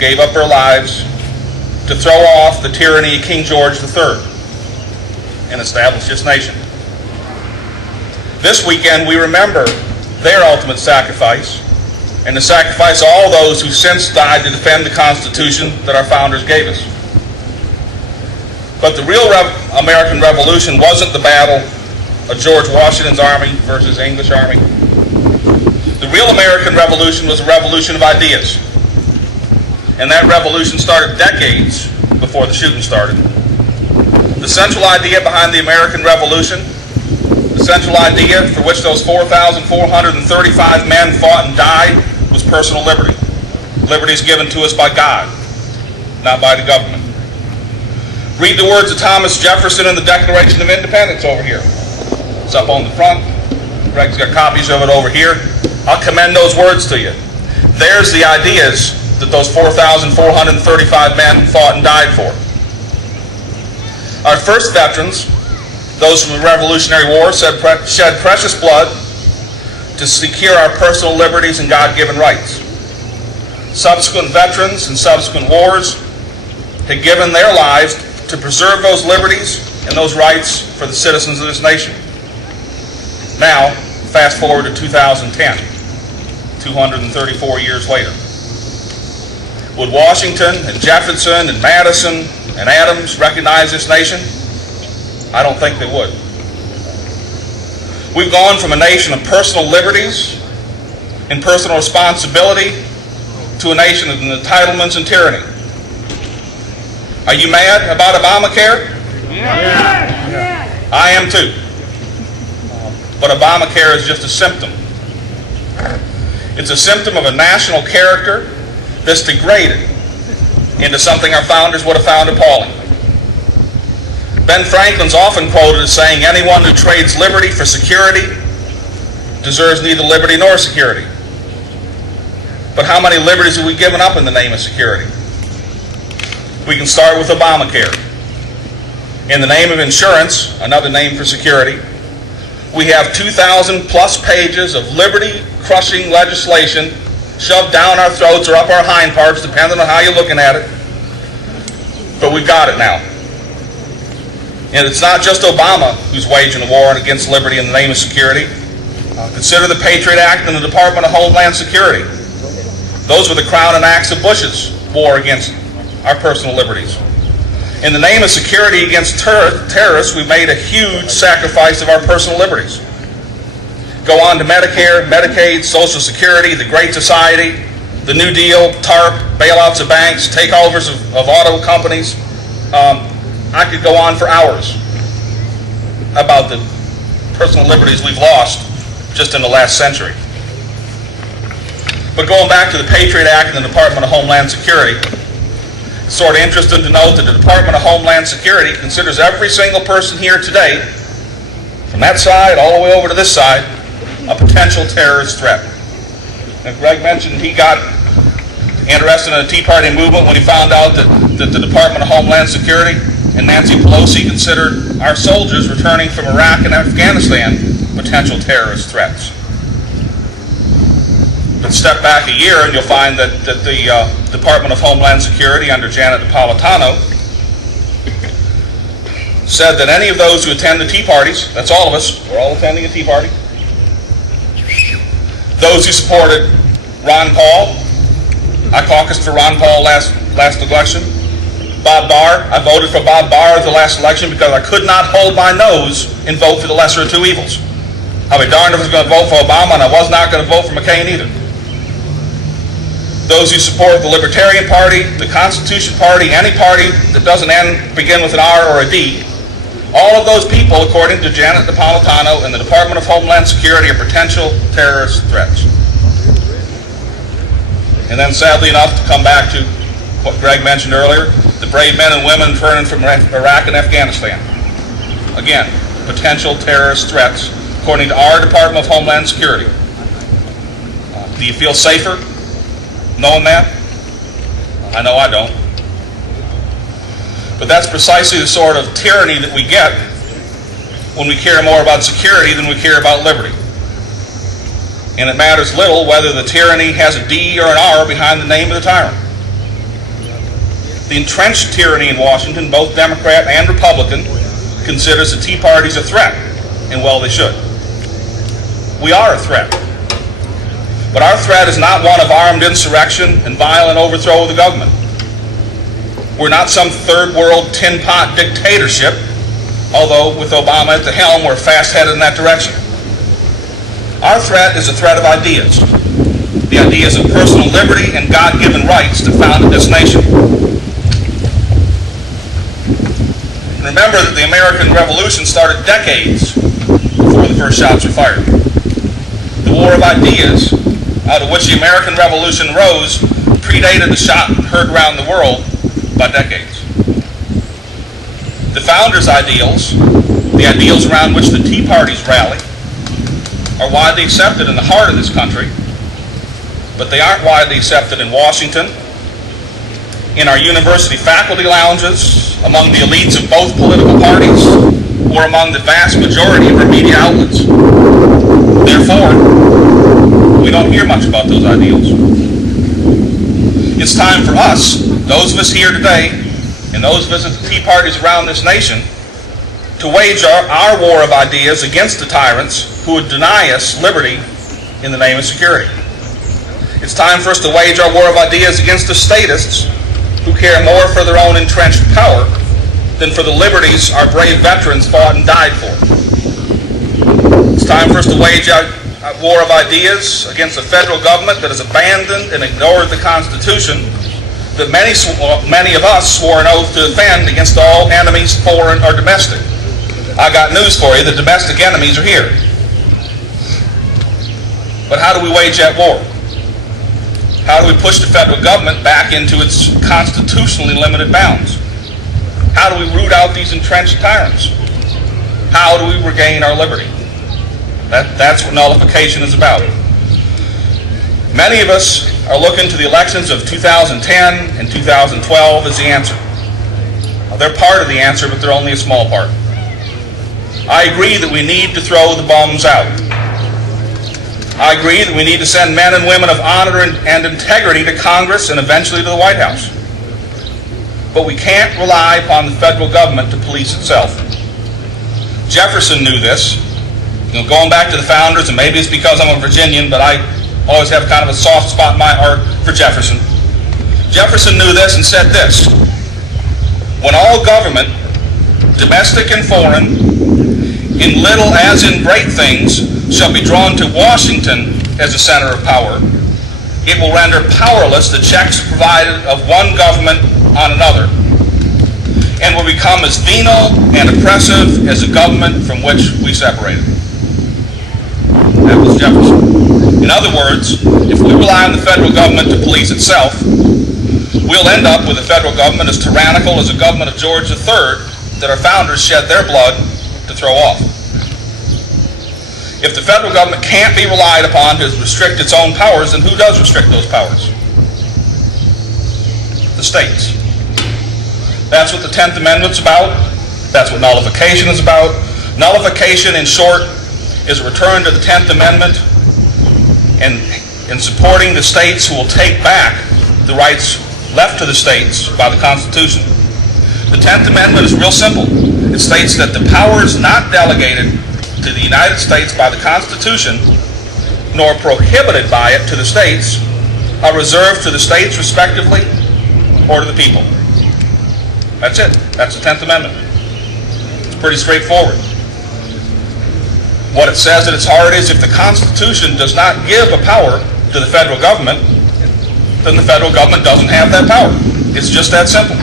gave up their lives to throw off the tyranny of King George III and establish this nation. This weekend we remember their ultimate sacrifice and the sacrifice of all those who since died to defend the Constitution that our founders gave us. But the real American Revolution wasn't the battle of George Washington's army versus the English army. The real American Revolution was a revolution of ideas. And that revolution started decades before the shooting started. The central idea behind the American Revolution, the central idea for which those 4,435 men fought and died, was personal liberty. Liberties given to us by God, not by the government. Read the words of Thomas Jefferson in the Declaration of Independence over here. It's up on the front. Greg's got copies of it over here. I'll commend those words to you. There's the ideas that those 4,435 men fought and died for. Our first veterans, those from the Revolutionary War, shed precious blood to secure our personal liberties and God-given rights. Subsequent veterans and subsequent wars had given their lives to preserve those liberties and those rights for the citizens of this nation. Now, fast forward to 2010, 234 years later. Would Washington and Jefferson and Madison and Adams recognize this nation? I don't think they would. We've gone from a nation of personal liberties and personal responsibility to a nation of entitlements and tyranny. Are you mad about Obamacare? Yeah. I am too. But Obamacare is just a symptom. It's a symptom of a national character that's degraded into something our founders would have found appalling. Ben Franklin's often quoted as saying, anyone who trades liberty for security deserves neither liberty nor security. But how many liberties have we given up in the name of security? We can start with Obamacare. In the name of insurance, another name for security, we have 2,000 plus pages of liberty-crushing legislation shoved down our throats or up our hind parts, depending on how you're looking at it. But we've got it now. And it's not just Obama who's waging a war against liberty in the name of security. Consider the Patriot Act and the Department of Homeland Security. Those were the crown and axe of Bush's war against our personal liberties. In the name of security against terrorists, we made a huge sacrifice of our personal liberties. Go on to Medicare, Medicaid, Social Security, the Great Society, the New Deal, TARP, bailouts of banks, takeovers of auto companies. I could go on for hours about the personal liberties we've lost just in the last century. But going back to the Patriot Act and the Department of Homeland Security, it's sort of interesting to note that the Department of Homeland Security considers every single person here today, from that side all the way over to this side, a potential terrorist threat. And Greg mentioned he got interested in the Tea Party movement when he found out that the Department of Homeland Security and Nancy Pelosi considered our soldiers returning from Iraq and Afghanistan potential terrorist threats. But step back a year and you'll find that the Department of Homeland Security under Janet Napolitano said that any of those who attend the Tea Parties, that's all of us, we're all attending a Tea Party, those who supported Ron Paul, I caucused for Ron Paul last election, Bob Barr, I voted for Bob Barr at the last election because I could not hold my nose and vote for the lesser of two evils. I'll be darned if I was going to vote for Obama, and I was not going to vote for McCain either. Those who support the Libertarian Party, the Constitution Party, any party that doesn't begin with an R or a D, all of those people, according to Janet Napolitano and the Department of Homeland Security, are potential terrorist threats. And then, sadly enough, to come back to what Greg mentioned earlier, the brave men and women returning from Iraq and Afghanistan. Again, potential terrorist threats, according to our Department of Homeland Security. Do you feel safer knowing that? I know I don't. But that's precisely the sort of tyranny that we get when we care more about security than we care about liberty. And it matters little whether the tyranny has a D or an R behind the name of the tyrant. The entrenched tyranny in Washington, both Democrat and Republican, considers the Tea Party a threat, and well they should. We are a threat. But our threat is not one of armed insurrection and violent overthrow of the government. We're not some third world tin pot dictatorship, although with Obama at the helm we're fast headed in that direction. Our threat is a threat of ideas. The ideas of personal liberty and God-given rights that founded this nation. Remember that the American Revolution started decades before the first shots were fired. The war of ideas, out of which the American Revolution rose, predated the shot heard around the world by decades. The founders' ideals, the ideals around which the Tea Parties rally, are widely accepted in the heart of this country, but they aren't widely accepted in Washington, in our university faculty lounges, among the elites of both political parties, or among the vast majority of our media outlets. Therefore, we don't hear much about those ideals. It's time for us, those of us here today, and those of us at the Tea Parties around this nation, to wage our war of ideas against the tyrants who would deny us liberty in the name of security. It's time for us to wage our war of ideas against the statists who care more for their own entrenched power than for the liberties our brave veterans fought and died for. It's time for us to wage our war of ideas against a federal government that has abandoned and ignored the Constitution that many of us swore an oath to defend against all enemies, foreign or domestic. I got news for you, the domestic enemies are here. But how do we wage that war? How do we push the federal government back into its constitutionally limited bounds? How do we root out these entrenched tyrants? How do we regain our liberty? That's what nullification is about. Many of us are looking to the elections of 2010 and 2012 as the answer. Well, they're part of the answer, but they're only a small part. I agree that we need to throw the bums out. I agree that we need to send men and women of honor and integrity to Congress and eventually to the White House. But we can't rely upon the federal government to police itself. Jefferson knew this. Going back to the founders, and maybe it's because I'm a Virginian, but I always have kind of a soft spot in my heart for Jefferson. Jefferson knew this and said this: when all government, domestic and foreign, in little as in great things, shall be drawn to Washington as a center of power, it will render powerless the checks provided of one government on another, and will become as venal and oppressive as the government from which we separated. That was Jefferson. In other words, if we rely on the federal government to police itself, we'll end up with a federal government as tyrannical as the government of George III that our founders shed their blood to throw off. If the federal government can't be relied upon to restrict its own powers, then who does restrict those powers? The states. That's what the 10th Amendment's about. That's what nullification is about. Nullification, in short, is a return to the 10th Amendment and in supporting the states who will take back the rights left to the states by the Constitution. The 10th Amendment is real simple. It states that the powers not delegated to the United States by the Constitution, nor prohibited by it to the states, are reserved to the states respectively or to the people. That's it. That's the 10th Amendment. It's pretty straightforward. What it says at its heart is if the Constitution does not give a power to the federal government, then the federal government doesn't have that power. It's just that simple.